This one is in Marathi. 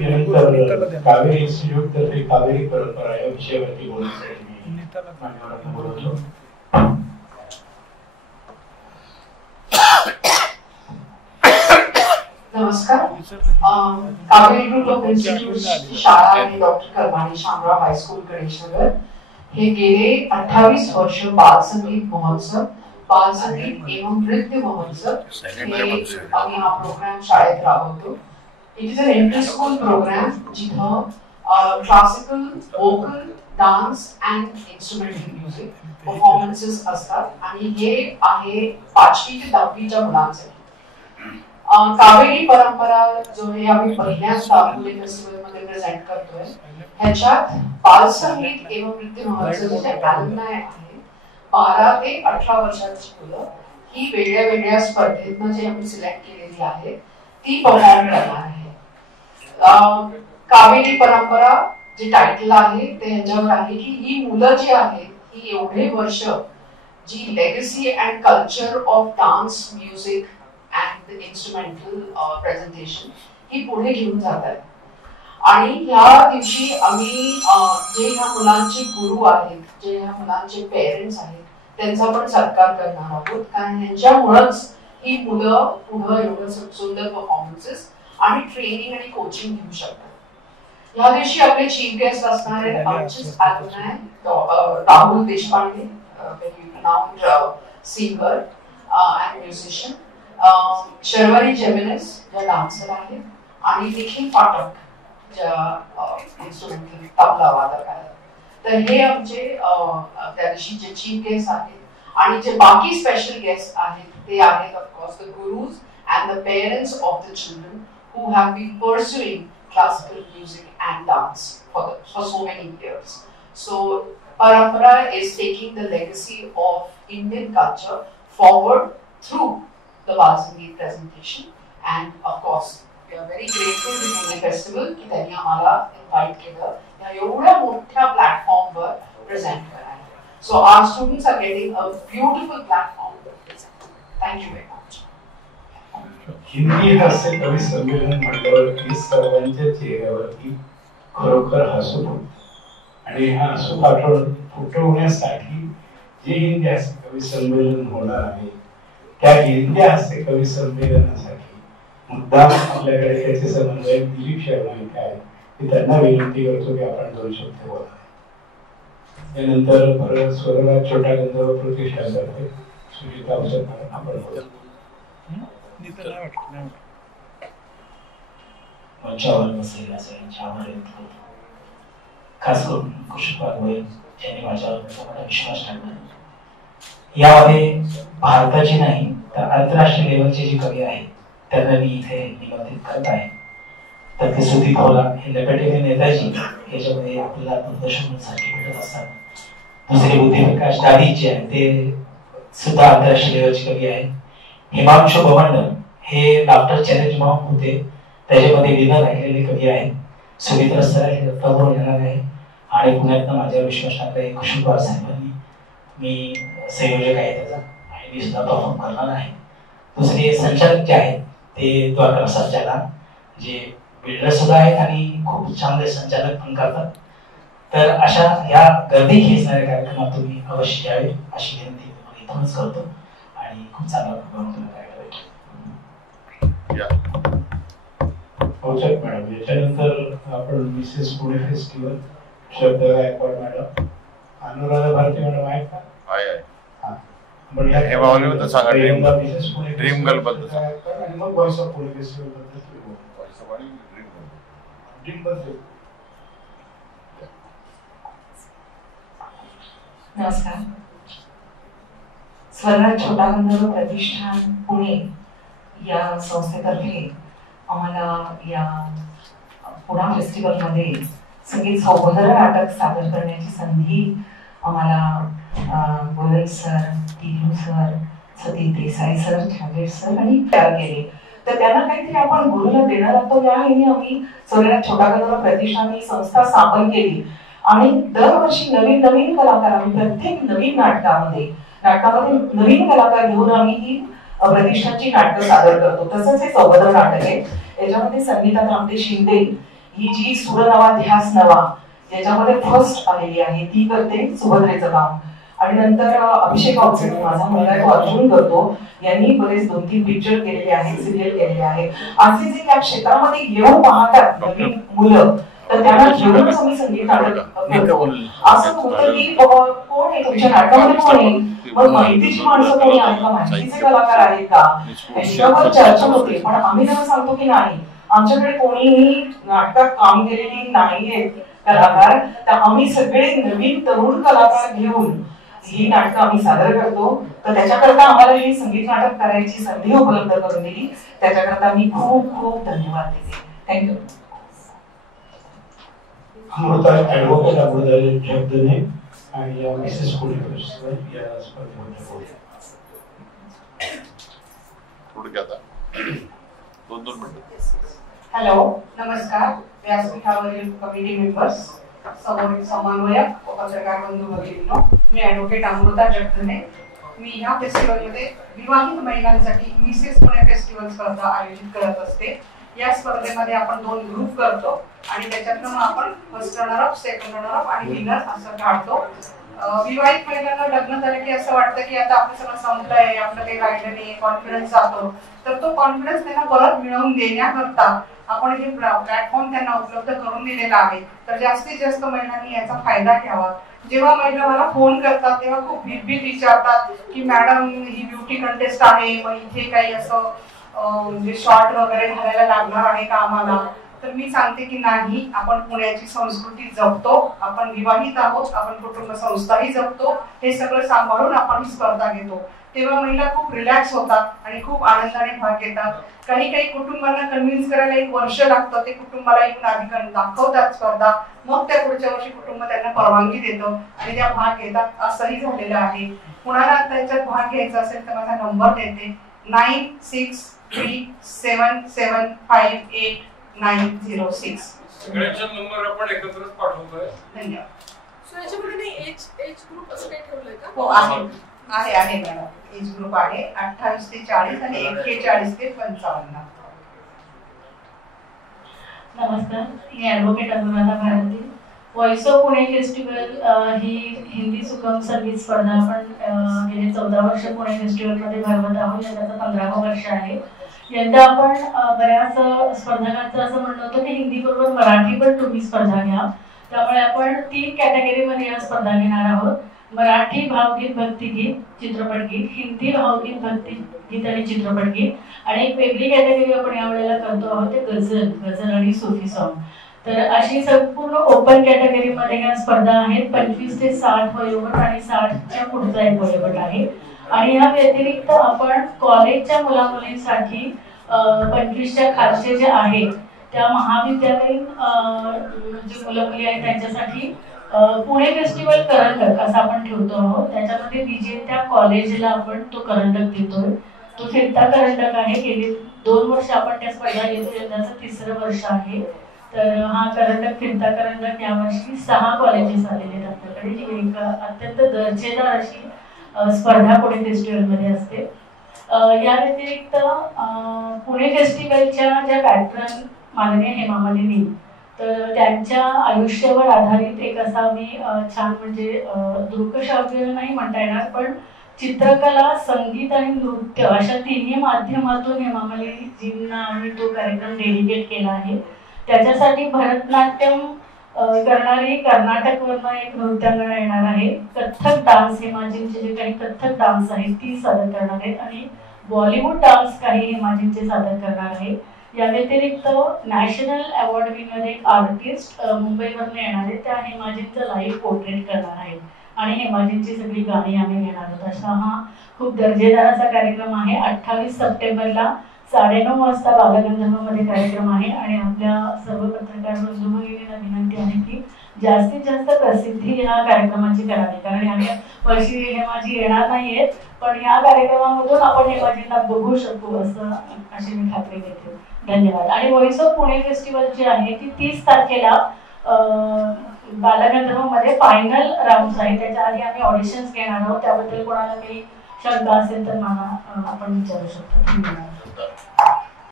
यानंतर कावेरी इन्स्टिट्यूट तर्फे कावेरी परंपरा या विषयावरती बोलण्यासाठी मी बोलतो. नमस्कार. कावेरी ग्रुप ऑफ इन्स्टिट्यूट शाळा आणि डॉक्टर कर्माणी शामराव हायस्कूल गणेशनगर हे गेले 28 वर्ष बाल संगीत महोत्सव, बाल संगीत एवं नृत्य महोत्सव हे आम्ही हा प्रोग्राम शाळेत राबवतो. It is an inter school program जिथं classical, vocal, dance and instrumental music performances असतात आणि हे आहे 5वी ते 10वीच्या मुलांसाठी. कावेरी परंपरा जो हे आम्ही पहिल्यांदा पुणे फेस्टिवल मध्ये प्रेझेंट करतोय, ह्याच्यात बाल संगीत एवं नृत्य महोत्सवाचे अलुमनाय आहे. 12 ते 18 वर्षाची मुलं ही वेगळ्या वेगळ्या स्पर्धेतनं जे आम्ही सिलेक्ट केलेली आहे ती परफॉर्म करणार आहे. कावेरी परंपरा जे टायटल आहे ते ह्याच्यावर आहे की ही मुलं जी आहेत ही एवढे वर्ष जी legacy and culture of dance, music and the instrumental presentation ही पुढे घेऊन जात आहे. आणि ह्या दिवशी आम्ही जे ह्या मुलांचे गुरु आहेत, जे ह्या मुलांचे पेरेंट्स आहेत, त्यांचा पण सत्कार करणार आहोत, कारण ह्यांच्यामुळेच ही मुलं पुढे एवढं सुंदर परफॉर्मन्सेस आणि ट्रेनिंग आणि कोचिंग घेऊ शकतात. ह्या दिवशी आपले चीफ गेस्ट असणार आहेत आमचेच अलुमनाय Rahul Deshpande, very renowned singer and musician, Sharvari जेमिनिस ज्या डान्सर आहेत आणि निखिल पाठक ज्या इन्स्ट्रुमेंटल तबला वादक आहेत. तर हे आमचे त्या दिवशी जे चीफ गेस्ट आहेत आणि जे बाकी स्पेशल गेस्ट आहेत ते आहेत of course the gurus and the parents of the children who have been pursuing classical music and dance for so many years. So Parampara is taking the legacy of Indian culture forward through the Bal Sangeet presentation, and of course we are very grateful to Pune Festival की त्यांनी आम्हाला invite केलं या एवढ्या मोठ्या platform वर present करायला. So our students are getting a beautiful platform to present. Thank you very much. Hindi हास्य कवी संमेलन म्हटल्यावरती सर्वांच्या चेहऱ्यावरती खरोखर हसू फुटतं आणि हा हसू फुटवण्यासाठी जे हिंदी हास्य कवी संमेलन होणार आहे त्या हिंदी हास्य कवी संमेलनासाठी मुद्दाम आपल्याकडे त्याचे समन्वयक दिलीप शर्मा इथे आहेत. मी त्यांना विनंती करतो की आपण 2 शब्द बोला. त्यानंतर परत स्वरराज छोटा गंधर्व प्रतिष्ठानतर्फे सुजिता अवसर आपण बोलू. मंचावर बसलेल्या सगळ्यांच्या आभार व्यक्त करतो. खास करून कुशल पागवे ज्यांनी माझ्यावर मोठा विश्वास टाकला. यामध्ये भारताचे नाही तर आंतरराष्ट्रीय लेवलचे जे कवी आहेत त्यांना मी इथे निमंत्रित करत आहे. तर ते सुदीप होला हे लपेटेने नेताजी याच्यामध्ये आपल्याला दूरदर्शनसाठी भेटत असतात. दुसरे बुद्धिप्रकाश दादी जे आहेत ते सुद्धा आंतरराष्ट्रीय लेवलचे कवी आहेत. हिमांशु भवंडर हे लाफ्टर चॅलेंज म्हणून होते, त्याच्यामध्ये विनर राहिलेले कवी आहेत. सुमित्रा सर हे दत्ताभाऊ येणार आहे आणि पुण्यातनं माझ्यावर विश्वास टाकले कुशल पवार साहेबांनी. मी संयोजक आहे त्याचा आणि मी सुद्धा परफॉर्म करणार आहे. दुसरे संचालक जे आहेत ते द्वारका प्रसाद जालान जे बिल्डर सुद्धा आहेत आणि खूप चांगले संचालक पण करतात. तर अशा ह्या गर्दी खेचणाऱ्या कार्यक्रमात तुम्ही अवश्य यावे अशी विनंती मी इथूनच करतो आणि खूप चांगला प्रोग्राम तुम्ही करायला भेटेल. मॅडम याच्यानंतर आपण मिसेस पुणे फेस्टिवल श्रद्धा गायकवाड मॅडम, अनुराधा भारती मॅडम आहेत का? आहे. हे मावलीबद्दल सांगा. ड्रीम गर्ल बद्दल आणि मग व्हॉइस ऑफ पुणे फेस्टिवल बद्दल ड्रीम बद्दल. नमस्कार. स्वराज छोटा गंधर्व प्रतिष्ठान पुणे या संस्थेतर्फे आम्हाला या पुणा फेस्टिवल मध्ये संगीत सौभद्र नाटक सादर करण्याची संधी आम्हाला Goyal sir, Teelu sir, Satish Desai sir, Thackeray sir आणि तयार केले. तर त्यांना काहीतरी आपण गुरुला देणार आहोत या हेने आम्ही स्वराज छोटा गंधर्व प्रतिष्ठान ही संस्था स्थापन केली आणि दरवर्षी नवीन नवीन कलाकार आम्ही प्रत्येक नवीन नाटकामध्ये नवीन कलाकार घेऊन आम्ही ही प्रतिष्ठानची नाटकं सादर करतो. तसंच हे सौभद्र नाटक आहे. याच्यामध्ये संगीता रामते शिंदे ही जी सूर नवा ध्यास नवा याच्यामध्ये फर्स्ट आलेली आहे ती करते सुभद्रेचं काम. आणि नंतर अभिषेक अवचट माझा मुलगा तो अर्जुन करतो. यांनी बरेच 2-3 पिक्चर केलेले आहेत, सिरियल केलेले आहेत. असे जे त्या क्षेत्रामध्ये येऊन पाहतात नवीन मुलं तर त्यांना घेऊनच आम्ही संगीत नाटक असं होतं की कोण आहे तुमच्या नाटकामध्ये, कोण आहे, मग माहितीची माणसं कोणी आहेत का, माहितीचे कलाकार आहेत का, याच्यावर चर्चा होते. पण आम्ही त्यांना सांगतो की नाही, आमच्याकडे कोणीही नाटकात काम केलेली नाहीये कलाकार, तर आम्ही सगळे नवीन तरुण कलाकार घेऊन ही नाटकं आम्ही सादर करतो. तर त्याच्याकरता आम्हाला ही संगीत नाटक करायची संधी उपलब्ध करून दिली, त्याच्याकरता मी खूप खूप धन्यवाद देते. थँक्यू. अमृता ॲडव्होकेट अमृता शब्दने आणि या मिसेस कोळीकर या स्पर्धेमध्ये हॅलो, नमस्कार. व्यासपीठावरील कमिटी मेंबर्स, समोरील समन्वयक व पत्रकार बंधू भगिनींनो, मी ॲडव्होकेट अमृता जगधने. मी ह्या फेस्टिवलमध्ये विवाहित महिलांसाठी मिसेस पुणे फेस्टिवल स्पर्धा आयोजित करत असते. या स्पर्धेमध्ये आपण 2 ग्रुप करतो आणि त्याच्यातून आपण फर्स्ट रनर-अप, सेकंड रनर-अप आणि विनर असं काढतो. विवाहित महिलांना लग्न झालं की असं वाटतं की आता आपलं सगळं संपलंय, आपलं काही राहिलं नाही, कॉन्फिडन्स जातो. तर तो कॉन्फिडन्स त्यांना परत मिळवून देण्याकरता आपण हे प्लॅटफॉर्म त्यांना उपलब्ध करून दिलेला आहे. तर जास्तीत जास्त महिलांनी याचा फायदा घ्यावा. जेव्हा महिला मला फोन करतात तेव्हा खूप भीत विचारतात की मॅडम ही ब्युटी कंटेस्ट आहे, मग इथे काही असं म्हणजे शॉर्ट वगैरे घालायला लागणार आहे का आम्हाला. तर मी सांगते की नाही, आपण पुण्याची संस्कृती जपतो, आपण विवाहित आहोत, आपण कुटुंब संस्थाही जपतो, हे सगळं सांभाळून आपण ही स्पर्धा घेतो. तेव्हा महिला खूप रिलॅक्स होतात आणि खूप आनंदाने भाग घेतात. काही कुटुंबांना कन्व्हिन्स करायला 1 वर्ष लागतं. ते कुटुंबाला येऊन आधी दाखवतात स्पर्धा, मग त्या पुढच्या वर्षी कुटुंब त्यांना परवानगी देतं आणि त्या भाग घेतात. असंही झालेलं आहे. कुणाला त्याच्यात भाग घ्यायचा असेल तर माझा नंबर देते 9637758906. सगळ्यांचा नंबर आपण एकत्रच पाठवतोय. धन्यवाद. सो याच्यामध्ये नाही एज ग्रुप असं काही ठेवलंय का? हो, आहे मॅडम. एज ग्रुप आहे 28 ते 40 आणि 41 ते 55. नमस्कार, मी advocate Anuradha Bharati. Voice of Pune festival ही हिंदी सुगम संगीत स्पर्धा आपण गेले 14 वर्ष पुणे फेस्टिवलमध्ये भरवत आहोत. याचं 15वं वर्ष आहे. यंदा आपण बऱ्याच स्पर्धकांचं असं म्हणणं होतं की हिंदी बरोबर मराठी पण तुम्ही स्पर्धा घ्या. त्यामुळे आपण 3 कॅटेगरीमध्ये या स्पर्धा घेणार आहोत. मराठी भावगीत भक्तिगीत चित्रपटगीत, हिंदी भावगीत भक्तिगीत आणि चित्रपटगीत, आणि एक वेगळी कॅटेगरी आपण यावेळेला करतो आहोत ते गझल आणि सूफी सॉन्ग. तर अशी संपूर्ण ओपन कॅटेगरीमध्ये ह्या स्पर्धा आहेत. 25 ते 60 वयोगट आणि 60च्या पुढचा एक वयोगट आहे. आणि ह्या व्यतिरिक्त आपण कॉलेजच्या मुलामुलींसाठी 25च्या खालचे जे आहेत त्या महाविद्यालयीन जे मुलं मुली आहेत त्यांच्यासाठी पुणे फेस्टिवल करंडक असं आपण ठेवतो आहोत. त्याच्यामध्ये विजेत्या कॉलेजला आपण तो करंडक देतोय. तो फिरता करंडक आहे. गेली 2 वर्ष आपण त्या स्पर्धा घेतो, यंदाचं 3रं वर्ष आहे. तर हा करंडक फिरता करंडक यावर्षी 6 कॉलेजेस आलेले आहेत आपल्याकडे. ही एक अत्यंत दर्जेदार अशी स्पर्धा पुणे फेस्टिवलमध्ये असते. या व्यतिरिक्त पुणे फेस्टिवलच्या ज्या पॅट्रन माननीय हेमा मालिनी, तर त्यांच्या आयुष्यावर आधारित एक असा मी छान म्हणजे दृकश्राव्य नाही म्हणता येणार पण चित्रकला, संगीत आणि नृत्य अशा 3ही माध्यमातून हेमा मालिनीजींना आम्ही तो कार्यक्रम डेडिकेट केला आहे. त्याच्यासाठी भरतनाट्यम करणारी कर्नाटकवरनं एक नृत्यांगना येणार आहे. कथ्थक डान्स, हेमाजींचे जे काही कथ्थक डान्स आहेत ती सादर करणार आहेत आणि बॉलिवूड डान्स काही हेमाजींचे सादर करणार आहे. या व्यतिरिक्त नॅशनल अवॉर्ड विनर एक आर्टिस्ट मुंबईवरून येणार आहे, त्या हेमाजींचं लाईव्ह पोर्ट्रेट करणार आहे आणि हेमाजींची सगळी गाणी आम्ही घेणार आहोत. असा हा खूप दर्जेदार असा कार्यक्रम आहे. 28 सप्टेंबरला 9:30 वाजता बालगंधर्वमध्ये कार्यक्रम आहे आणि आपल्या सर्व पत्रकार बंधू भगिनींना विनंती आहे की जास्तीत जास्त प्रसिद्धी या कार्यक्रमाची करावी, कारण ह्या वर्षी हेमाजी येणार नाहीयेत पण या कार्यक्रमामधून आपण हेमाजींना बघू शकू असं अशी मी खात्री देते. धन्यवाद. आणि व्हॉइस ऑफ पुणे फेस्टिवल जी आहे ती 30 तारखेला बालगंधर्वमध्ये फायनल राऊंड आहे. त्याच्या आधी आम्ही ऑडिशन्स घेणार आहोत. त्याबद्दल कोणाला काही शंका असेल तर मला आपण विचारू शकतो. धन्यवाद.